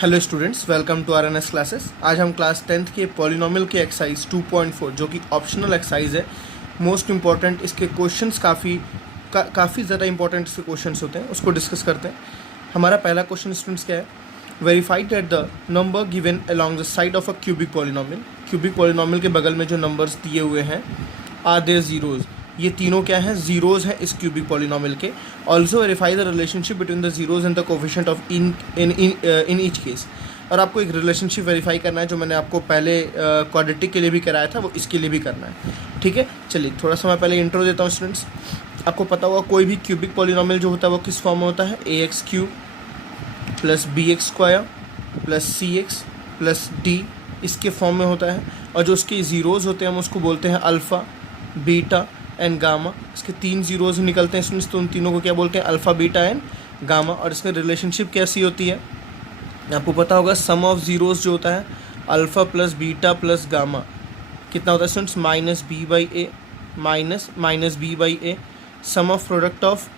Hello students, welcome to RNS classes. आज हम class 10th के पॉलिनोमियल के एक्सरसाइज 2.4 जो कि ऑप्शनल एक्सरसाइज है, मोस्ट इंपॉर्टेंट इसके क्वेश्चंस काफ़ी ज़्यादा इंपॉर्टेंट इसके क्वेश्चंस होते हैं, उसको डिस्कस करते हैं। हमारा पहला क्वेश्चन स्टूडेंट्स क्या है? Verify that the number given along the side of a cubic polynomial. Cubic polynomial के बगल में जो नंबर्स दिए हुए हैं आर देयर जीरोज़, ये तीनों क्या हैं? जीरोज़ हैं इस क्यूबिक पॉलिनोमियल के। Also verify the relationship between the zeros and the coefficient of in each case. और आपको एक रिलेशनशिप वेरीफाई करना है जो मैंने आपको पहले क्वाड्रेटिक के लिए भी कराया था, वो इसके लिए भी करना है। ठीक है, चलिए थोड़ा सा मैं पहले इंट्रो देता हूँ स्टूडेंट्स। आपको पता होगा कोई भी क्यूबिक पॉलिनोमियल जो होता है वो किस फॉर्म में होता है? ax cube plus bx square plus cx plus d, इसके फॉर्म में होता है। और जो उसके ज़ीरोज़ होते हैं हम उसको बोलते हैं अल्फ़ा, बीटा एंड गामा। इसके 3 ज़ीरोज़ निकलते हैं स्टूडेंट्स, तो उन तीनों को क्या बोलते हैं? Alpha, beta and gamma. और इसमें रिलेशनशिप कैसी होती है? आपको पता होगा सम ऑफ ज़ीरोज़ जो होता है alpha plus beta plus gamma कितना होता है students? Minus B by A minus B by A. Sum of product of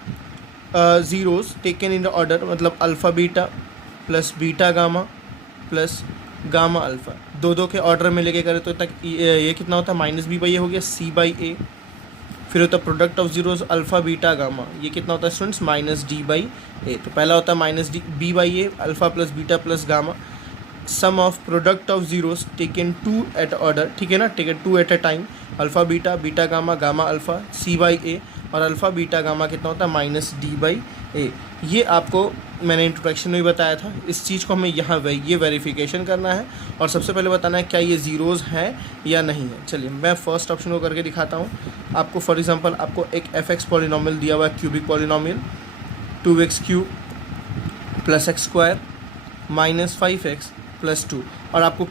zeros taken in the order, मतलब alpha beta plus beta gamma plus gamma alpha, दो के order में लेके करें तो तक ये कितना होता है? माइनस बी बाई ए हो गया, सी बाई ए। फिर होता है product of zeros alpha beta gamma, ये कितना होता है students? Minus D by A. तो पहला होता है minus D B by A, alpha plus beta plus gamma. Sum of product of zeros taken two at order, ठीक है ना, taken two at a time, alpha beta, beta gamma, gamma alpha, C by A. और alpha beta gamma कितना होता है? Minus D by ए। ये आपको मैंने इंट्रोडक्शन में भी बताया था। इस चीज़ को हमें यहाँ ये वेरिफिकेशन करना है और सबसे पहले बताना है क्या ये ज़ीरोज़ हैं या नहीं है। चलिए मैं फर्स्ट ऑप्शन को करके दिखाता हूँ आपको। फॉर एग्जांपल आपको एक एफ एक्स पॉलिनोमियल दिया हुआ है, cubic polynomial 2x cube plus x square minus 5x plus 2। और आपको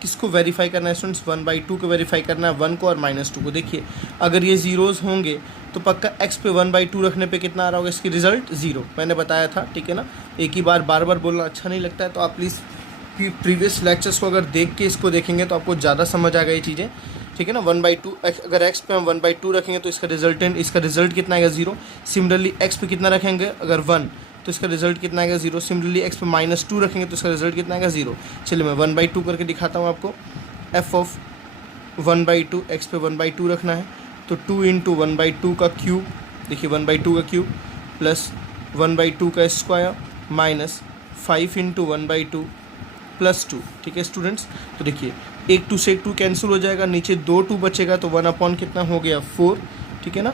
किसको वेरीफाई करना है स्टूडेंट्स? 1/2 को वेरीफाई करना है, 1 को और -2 को। देखिए अगर ये ज़ीरोज़ होंगे तो पक्का x पे 1/2 रखने पे कितना आ रहा होगा? इसकी रिज़ल्ट 0। मैंने बताया था, ठीक है ना। एक ही बार बार बोलना अच्छा नहीं लगता है, तो आप प्लीज़ प्रीवियस लेक्चर्स को अगर देख के इसको देखेंगे तो आपको ज़्यादा समझ आ गई ये चीज़ें, ठीक है ना। 1/2 अगर x पे हम 1/2 रखेंगे तो इसका रिज़ल्ट कितना आएगा? 0। सिमिलरली x पे कितना रखेंगे? अगर 1 तो इसका रिज़ल्ट कितना आएगा? 0। सिमिलरली x पे -2 रखेंगे तो इसका रिज़ल्ट कितना आएगा? 0। चलिए मैं 1/2 करके दिखाता हूँ आपको। f ऑफ 1/2, x पे 1/2 रखना है तो 2 इंटू 1/2 का क्यूब, देखिए 1/2 का क्यूब प्लस 1/2 का स्क्वायर माइनस 5 इंटू 1/2 प्लस 2। ठीक है स्टूडेंट्स, तो देखिए एक 2 से एक 2 कैंसिल हो जाएगा, नीचे 2 2 बचेगा तो 1 कितना हो गया? 4, ठीक है ना।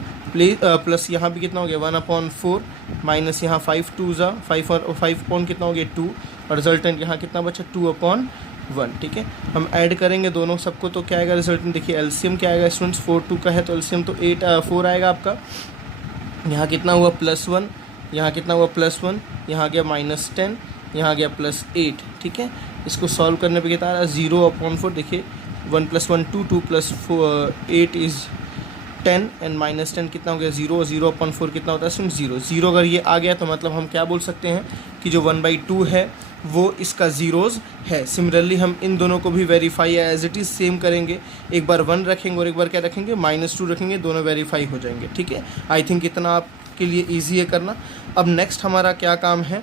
प्लस यहाँ भी कितना हो गया? 1/4 माइनस यहाँ 5 2 ज़ा 5 और 5 कितना हो गया? 2। और रिजल्टेंट यहाँ कितना बचा? 2/1। ठीक है, हम ऐड करेंगे दोनों सबको तो क्या आएगा रिजल्टेंट? देखिए एलसीएम क्या आएगा स्टूडेंट्स? 4 2 का है तो एलसीएम तो 4 आएगा आपका। यहाँ कितना हुआ? +1, यहाँ कितना हुआ? +1, यहाँ गया -10, यहाँ गया +8। ठीक है, इसको सॉल्व करने पे कितना आ रहा है? 0/4। देखिए 1 + 1 2, 2 + 8 इज़ 10 एंड -10 कितना हो गया? 0। 0/4 कितना होता है स्टूडेंट? 0। 0 अगर ये आ गया तो मतलब हम क्या बोल सकते हैं कि जो 1/2 है वो इसका ज़ीरोज़ है। सिमिलरली हम इन दोनों को भी verify as it is same करेंगे। एक बार 1 रखेंगे और एक बार क्या रखेंगे? -2 रखेंगे, दोनों वेरीफाई हो जाएंगे। ठीक है, आई थिंक इतना आपके लिए ईजी है करना। अब नेक्स्ट हमारा क्या काम है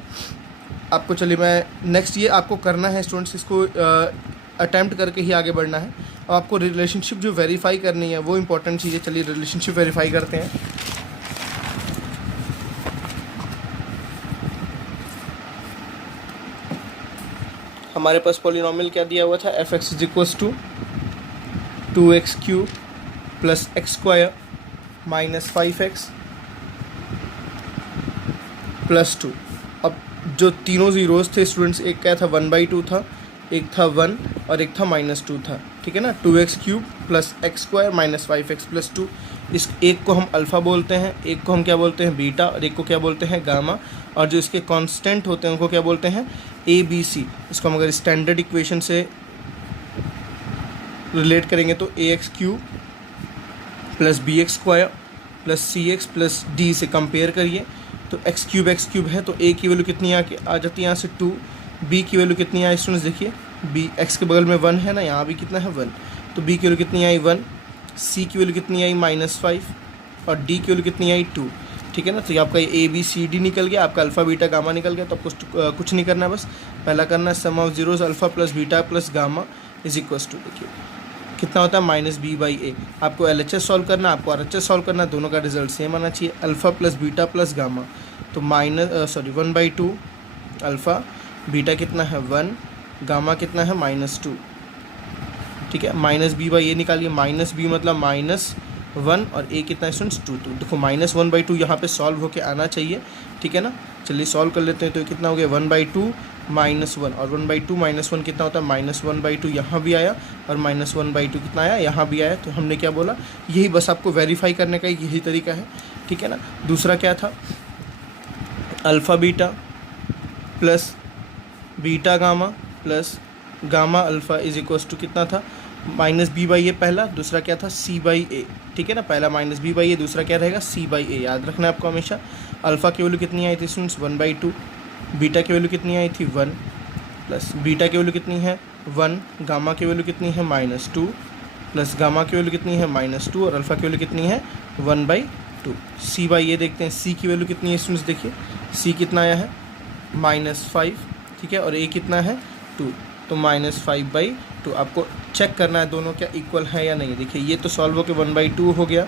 आपको? चलिए मैं नेक्स्ट ये आपको करना है स्टूडेंट्स, इसको अटैम्प्ट करके ही आगे बढ़ना है। अब आपको रिलेशनशिप जो वेरीफाई करनी है वो इंपॉर्टेंट चीज़ है। चलिए रिलेशनशिप वेरीफाई करते हैं। हमारे पास पॉलिनोमियल क्या दिया हुआ था? f(x) = 2x cube plus x square minus 5x plus 2। अब जो तीनों ज़ीरोज़ थे स्टूडेंट्स, एक क्या था? 1/2 था, एक था 1 और एक था -2 था। ठीक है ना, 2x cube plus x square minus 5x plus 2। इस एक को हम अल्फ़ा बोलते हैं, एक को हम क्या बोलते हैं? बीटा, और एक को क्या बोलते हैं? गामा। और जो इसके कांस्टेंट होते हैं उनको क्या बोलते हैं? ABC। इसको हम अगर स्टैंडर्ड इक्वेशन से रिलेट करेंगे तो ax cube plus bx square plus cx plus d से कंपेयर करिए तो x क्यूब है तो a की वैल्यू कितनी आ जाती है? यहाँ से 2। b की वैल्यू कितनी आई स्टूडेंट्स? देखिए b x के बगल में 1 है ना, यहाँ भी कितना है? 1। तो b की वैल्यू कितनी आई? 1। c की वैल्यू कितनी आई? -5। और d की वैल्यू कितनी आई? 2। ठीक है ना। तो ये आपका ए बी सी डी निकल गया, आपका अल्फ़ा बीटा गामा निकल गया। तो आपको कुछ नहीं करना है, बस पहला करना है sum of zeros alpha plus beta plus gamma is equals to, देखिए कितना होता है माइनस बी बाई ए। आपको एल एच एस सॉल्व करना है, आपको आर एच एस सॉल्व करना है, दोनों का रिजल्ट सेम आना चाहिए। Alpha plus beta plus gamma, तो one by two alpha, beta कितना है 1, गामा कितना है -2, ठीक है। माइनस बी बाई ए निकालिए, माइनस बी मतलब -1 और ए कितना है स्टूडेंट्स 2। देखो -1/2 यहाँ पे सॉल्व होके आना चाहिए, ठीक है ना। चलिए सॉल्व कर लेते हैं। तो कितना हो गया 1/2 -1 और 1/2 -1 कितना होता है -1/2, यहाँ भी आया और -1/2 कितना आया यहाँ भी आया। तो हमने क्या बोला, यही बस आपको वेरीफाई करने का यही तरीका है, ठीक है ना। दूसरा क्या था, alpha beta plus beta gamma plus gamma alpha is equals to कितना था माइनस बी बाई ए पहला, दूसरा क्या था सी बाई ए, ठीक है ना। पहला माइनस बी बाई ए, दूसरा क्या रहेगा सी बाई ए, याद रखना है आपको हमेशा। अल्फ़ा की वैल्यू कितनी आई थी स्टूडेंट्स 1/2, बीटा की वैल्यू कितनी आई थी 1 प्लस बीटा की वैल्यू कितनी है 1, गामा की वैल्यू कितनी है -2 प्लस गामा की वैल्यू कितनी है -2 और अल्फ़ा की वैल्यू कितनी है 1/2। सी बाई ए देखते हैं, सी की वैल्यू कितनी है स्टूडेंट्स, देखिए सी कितना आया है -5, ठीक है, और ए कितना है 2, तो -5/2। आपको चेक करना है दोनों क्या इक्वल है या नहीं। देखिए ये तो सॉल्व हो के 1/2 हो गया,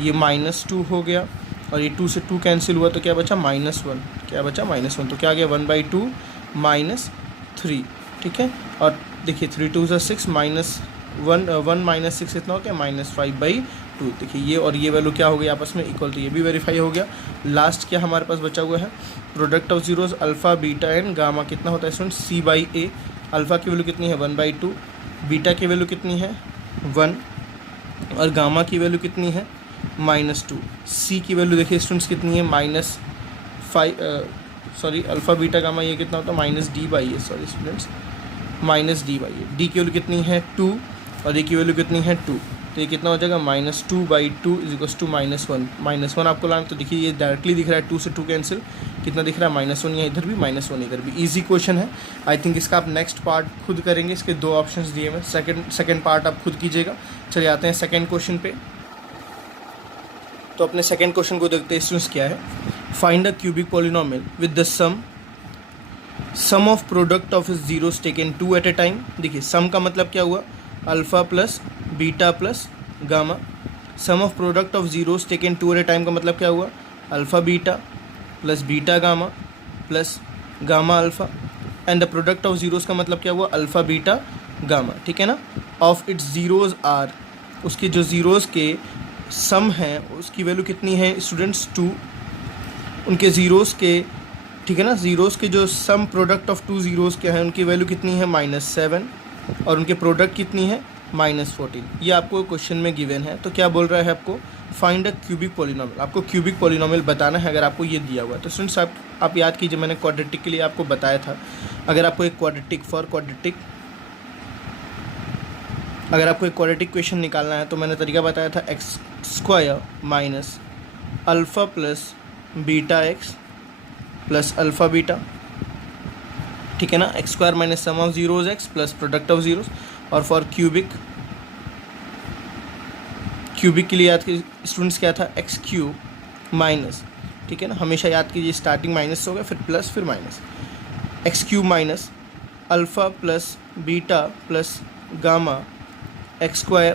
ये -2 हो गया और ये 2 से 2 कैंसिल हुआ, तो क्या बचा -1, क्या बचा -1, तो क्या आ गया 1/2 -3, ठीक है। और देखिए 3 2 ज़ा 6 -1 -6 कितना हो गया -5/2। देखिए ये और ये वैल्यू क्या हो गई आपस में इक्वल, तो ये भी वेरीफाई हो गया। लास्ट क्या हमारे पास बचा हुआ है, product of zeros alpha beta and gamma कितना होता है student C by A. Alpha की वैल्यू कितनी है 1/2, बीटा की वैल्यू कितनी है 1 और गामा की वैल्यू कितनी है -2। सी की वैल्यू देखिए स्टूडेंट्स कितनी है -5 अल्फ़ा बीटा गामा ये कितना होता है -d/a, sorry students -d/a। D की वैल्यू कितनी है 2 और ए की वैल्यू कितनी है 2, तो ये कितना हो जाएगा -2/2 इज इक्वल्स टू -1 आपको लाना। तो देखिए ये डायरेक्टली दिख रहा है 2 से 2 कैंसिल, कितना दिख रहा है -1, या इधर भी -1 इधर भी। इजी क्वेश्चन है, आई थिंक इसका आप नेक्स्ट पार्ट खुद करेंगे। इसके 2 ऑप्शंस दिए हैं, सेकंड पार्ट आप खुद कीजिएगा। चलिए आते हैं सेकंड क्वेश्चन पे। तो अपने सेकंड क्वेश्चन को देखते हैं स्टूडेंट्स क्या है, find a cubic polynomial with the sum of product of zeros taken 2 at a time. देखिए सम का मतलब क्या हुआ, alpha plus beta plus gamma. Sum of product of zeros taken 2 at a time का मतलब क्या हुआ, alpha beta plus beta gamma plus gamma alpha. And the product of zeros का मतलब क्या हुआ, अल्फ़ा बीटा गामा, ठीक है ना। ऑफ इट्स जीरोज़ आर, उसके जो ज़ीरोज़ के सम है उसकी वैल्यू कितनी है स्टूडेंट्स 2। उनके ज़ीरोज़ के, ठीक है ना, ज़ीरोज़ के जो सम प्रोडक्ट ऑफ 2 ज़ीरोज़ के हैं उनकी वैल्यू कितनी है -7 और उनके प्रोडक्ट कितनी है -14। ये आपको क्वेश्चन में गिवन है। तो क्या बोल रहा है आपको, फाइंड अ क्यूबिक पॉलिनोमियल, आपको क्यूबिक पॉलिनोमियल बताना है अगर आपको ये दिया हुआ है। तो स्टूडेंट्स आप याद कीजिए, मैंने क्वाड्रेटिक के लिए आपको बताया था, अगर आपको एक क्वाड्रेटिक क्वेश्चन निकालना है तो मैंने तरीका बताया था x² minus alpha plus beta x plus alpha beta, ठीक है ना। x² minus sum of zeros x plus product of zeros. और फॉर क्यूबिक के लिए याद कीजिए स्टूडेंट्स क्या था, x³ माइनस, ठीक है ना, हमेशा याद कीजिए स्टार्टिंग माइनस होगा फिर प्लस फिर minus. x³ minus alpha plus beta plus gamma x²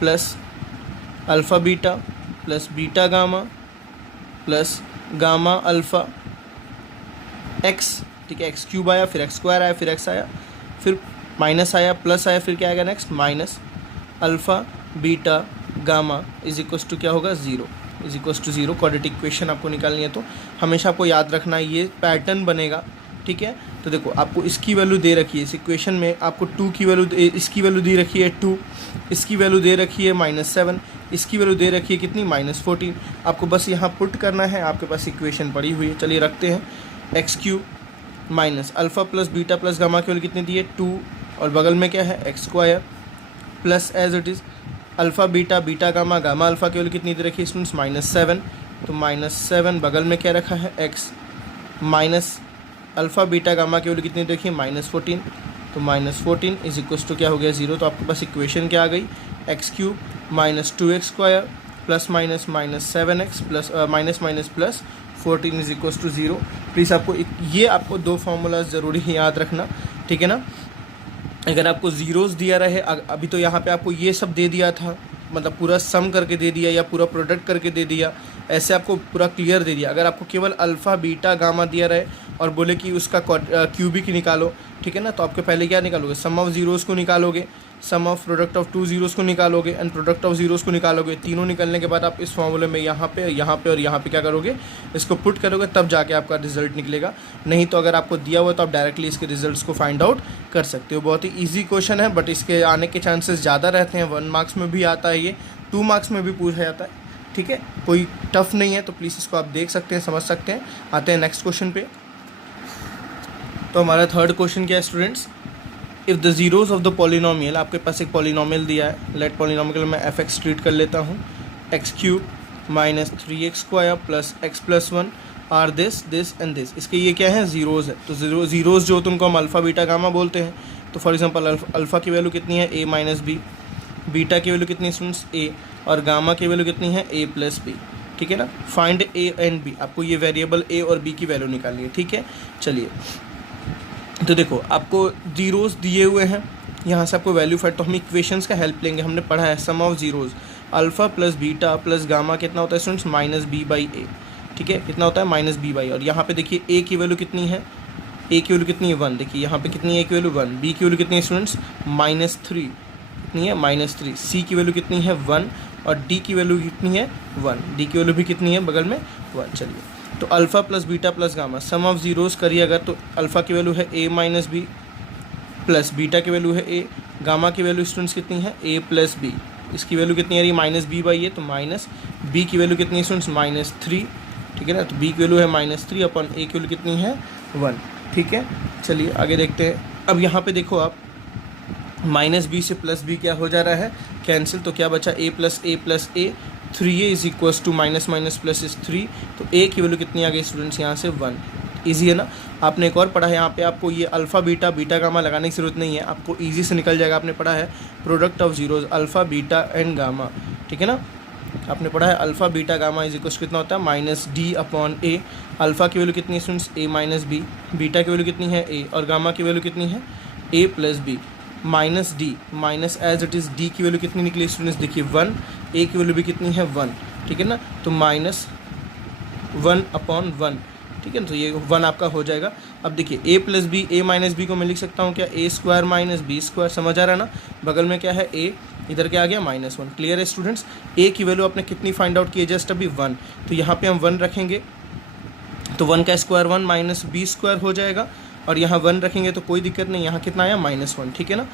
plus alpha beta plus beta gamma plus gamma alpha x, ठीक है। x³ आया फिर x² आया फिर x आया फिर माइनस आया प्लस आया फिर क्या आएगा next minus alpha beta gamma is equals to क्या होगा 0, is equals to 0। Quadratic equation आपको निकालनी है तो हमेशा आपको याद रखना है ये पैटर्न बनेगा, ठीक है। तो देखो आपको इसकी वैल्यू दे रखी है इस इक्वेशन में, आपको 2 की वैल्यू, इसकी वैल्यू दे रखी है 2, इसकी वैल्यू दे रखी है -7, इसकी वैल्यू दे रखी है कितनी -14। आपको बस यहाँ पुट करना है, आपके पास इक्वेशन पड़ी हुई है। चलिए रखते हैं, x³ minus alpha plus beta plus gamma की वैल्यू कितनी दी है 2 और बगल में क्या है x² plus as it is alpha beta beta gamma gamma alpha की वैल्यू कितनी दे रखी है स्टूडेंट्स -7, तो -7 बगल में क्या रखा है x minus alpha beta gamma की वैल्यू कितनी देखिए -14, तो -14 इज इक्वल्स टू क्या हो गया 0। तो आपके पास इक्वेशन क्या आ गई, x³ minus 2x² plus minus minus 7x plus minus minus plus 14 is equals to 0। Please आपको ये आपको दो फार्मूलाज ज़रूरी है याद रखना, ठीक है ना। अगर आपको ज़ीरोज़ दिया रहे, अभी तो यहाँ पे आपको ये सब दे दिया था, मतलब पूरा सम करके दे दिया या पूरा प्रोडक्ट करके दे दिया, ऐसे आपको पूरा क्लियर दे दिया। अगर आपको केवल अल्फ़ा बीटा गामा दिया रहे और बोले कि उसका क्यूबिक निकालो, ठीक है ना, तो आपके पहले क्या निकालोगे, सम ऑफ ज़ीरोज़ को निकालोगे, sum of product of two zeros को निकालोगे एंड प्रोडक्ट ऑफ ज़ीरोज़ को निकालोगे। तीनों निकलने के बाद आप इस फॉर्मूले में यहाँ पे और यहाँ पे क्या करोगे, इसको पुट करोगे, तब जाके आपका रिजल्ट निकलेगा। नहीं तो अगर आपको दिया हुआ तो आप डायरेक्टली इसके रिजल्ट्स को फाइंड आउट कर सकते हो। बहुत ही ईजी क्वेश्चन है, बट इसके आने के चांसेस ज़्यादा रहते हैं। 1 मार्क्स में भी आता है ये, 2 मार्क्स में भी पूछा जाता है, ठीक है, कोई टफ नहीं है। तो प्लीज़ इसको आप देख सकते हैं, समझ सकते हैं। आते हैं नेक्स्ट क्वेश्चन पे। तो हमारा थर्ड क्वेश्चन क्या है students, if the zeros of the polynomial, आपके पास एक पॉलिनोमियल दिया है, लेट पॉलिनोमियल में एफ एक्स ट्रीट कर लेता हूँ, X cube minus 3x square plus X plus 1 are this and this. इसके ये क्या है, ज़ीरोज़ है। तो ज़ीरोज़ जो तुमको हम अल्फ़ा बीटा गामा बोलते हैं। तो फॉर एग्जांपल अल्फ़ा की वैल्यू कितनी है, a माइनस बी, बीटा की वैल्यू कितनी है स्टूडेंट्स, a, और गामा की वैल्यू कितनी है, a प्लस बी, ठीक है ना। फाइंड a एंड b, आपको ये वेरिएबल a और b की वैल्यू निकालनी है, ठीक है। चलिए, तो देखो आपको ज़ीरोज़ दिए हुए हैं, यहाँ से आपको वैल्यू फाइंड, तो हम इक्वेशंस का हेल्प लेंगे। हमने पढ़ा है sum of zeros, alpha plus beta plus gamma कितना होता है students, minus B by A, ठीक है, कितना होता है, माइनस बी बाई। और यहाँ पे देखिए a की वैल्यू कितनी है, a की वैल्यू कितनी है 1, देखिए यहाँ पे कितनी है a की वैल्यू 1, b की वैल्यू कितनी है स्टूडेंट्स -3, कितनी है -3, c की वैल्यू कितनी है 1, और d की वैल्यू कितनी है 1, d की वैल्यू भी कितनी है बगल में 1। चलिए, तो alpha plus beta plus gamma, sum of zeros करिए अगर, तो अल्फ़ा की वैल्यू है a minus B plus beta की वैल्यू है a, गामा की वैल्यू स्टूडेंट्स कितनी है a प्लस बी, इसकी वैल्यू कितनी आ रही है माइनस बी बाई ए, तो माइनस बी की वैल्यू कितनी है स्टूडेंट्स -3, ठीक है ना। तो b की वैल्यू है -3 अपन a की वैल्यू कितनी है 1, ठीक है। चलिए आगे देखते हैं। अब यहाँ पे देखो आप, माइनस बी से प्लस बी क्या हो जा रहा है, कैंसिल, तो क्या बचा a plus A, 3a is equals to minus minus plus is 3, तो a की वैल्यू कितनी आ गई स्टूडेंट्स यहाँ से 1। ईजी है ना। आपने एक और पढ़ा है यहाँ पे, आपको ये अल्फ़ा बीटा गामा लगाने की ज़रूरत नहीं है, आपको ईजी से निकल जाएगा। आपने पढ़ा है product of zeros alpha beta and gamma, ठीक है ना। आपने पढ़ा है alpha beta gamma is equals कितना होता है minus D upon A. Alpha की वैल्यू कितनी है students a minus B, beta की वैल्यू कितनी है a, और गामा की वैल्यू कितनी है a plus B, minus D, minus as it is D की वैल्यू कितनी निकली स्टूडेंट्स, देखिए 1, a की वैल्यू भी कितनी है 1, ठीक है ना। तो -1 अपॉन 1, ठीक है ना, तो ये 1 आपका हो जाएगा। अब देखिए a plus B, a minus B को मैं लिख सकता हूँ क्या, a square minus B square, समझ आ रहा है ना। बगल में क्या है a, इधर क्या आ गया -1। क्लियर है स्टूडेंट्स। a की वैल्यू आपने कितनी फाइंड आउट की है, जस्ट अभी 1, तो यहाँ पे हम 1 रखेंगे, तो 1 का स्क्वायर 1 माइनस बी स्क्वायर हो जाएगा, और यहाँ 1 रखेंगे तो कोई दिक्कत नहीं, यहाँ कितना आया -1, ठीक है ना।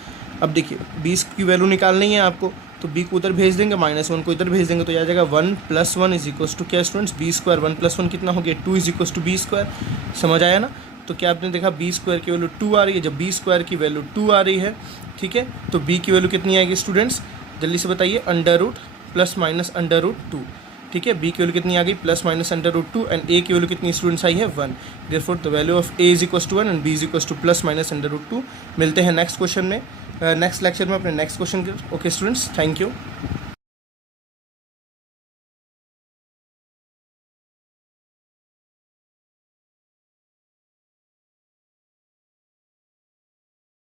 अब देखिए b की वैल्यू निकालनी है आपको, तो b को उधर भेज देंगे, -1 को इधर भेज देंगे, तो आ जाएगा 1 + 1 इज इक्वल्स टू क्या स्टूडेंट्स, b स्क्वायर। 1 + 1 कितना हो गया 2 is equals to b square, समझ आया ना। तो क्या आपने देखा b स्क्वायर की वैल्यू 2 आ रही है, जब b स्क्वायर की वैल्यू 2 आ रही है, ठीक है, तो b की वैल्यू कितनी आएगी स्टूडेंट्स, जल्दी से बताइए, अंडर √+- ठीक है। b की वैल्यू कितनी आ गई, +- एंड a की वैल्यू कितनी स्टूडेंट्स आई है 1। Therefore the value of a is equals to 1 and b is equals to +- मिलते हैं नेक्स्ट क्वेश्चन में, नेक्स्ट लेक्चर में अपने नेक्स्ट क्वेश्चन के। Okay students, thank you.